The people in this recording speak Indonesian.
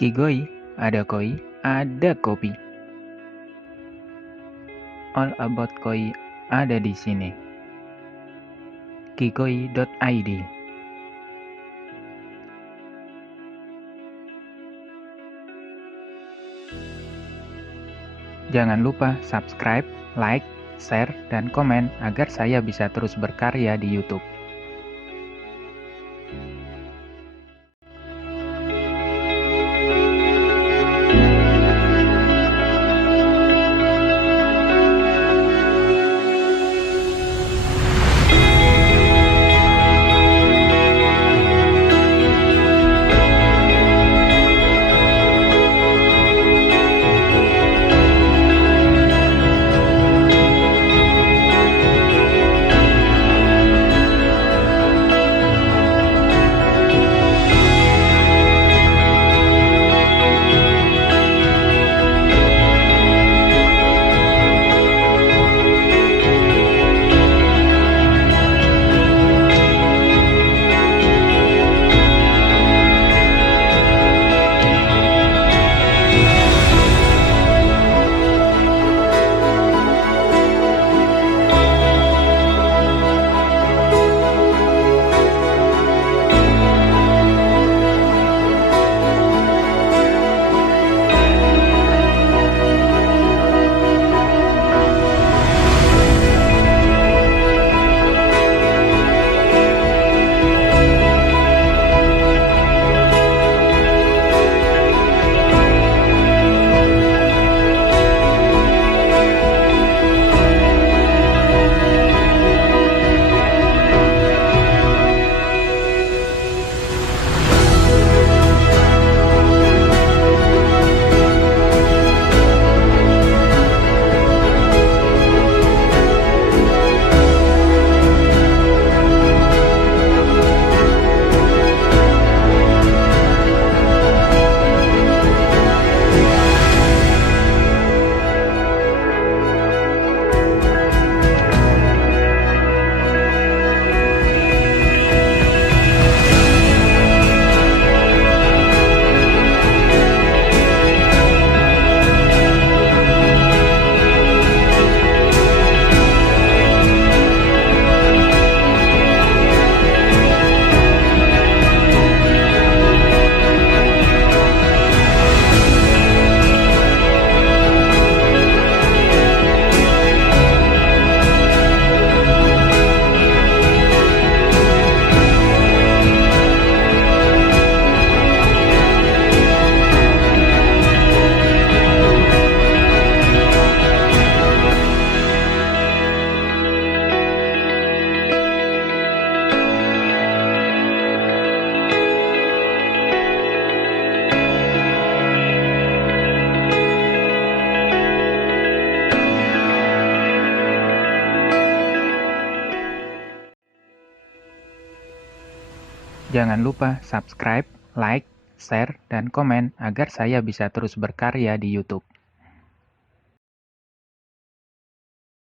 Kigoi, ada koi, ada kopi. All about koi ada di sini. kigoi.id. Jangan lupa subscribe, like, share, dan komen agar saya bisa terus berkarya di YouTube. Jangan lupa subscribe, like, share, dan komen agar saya bisa terus berkarya di YouTube.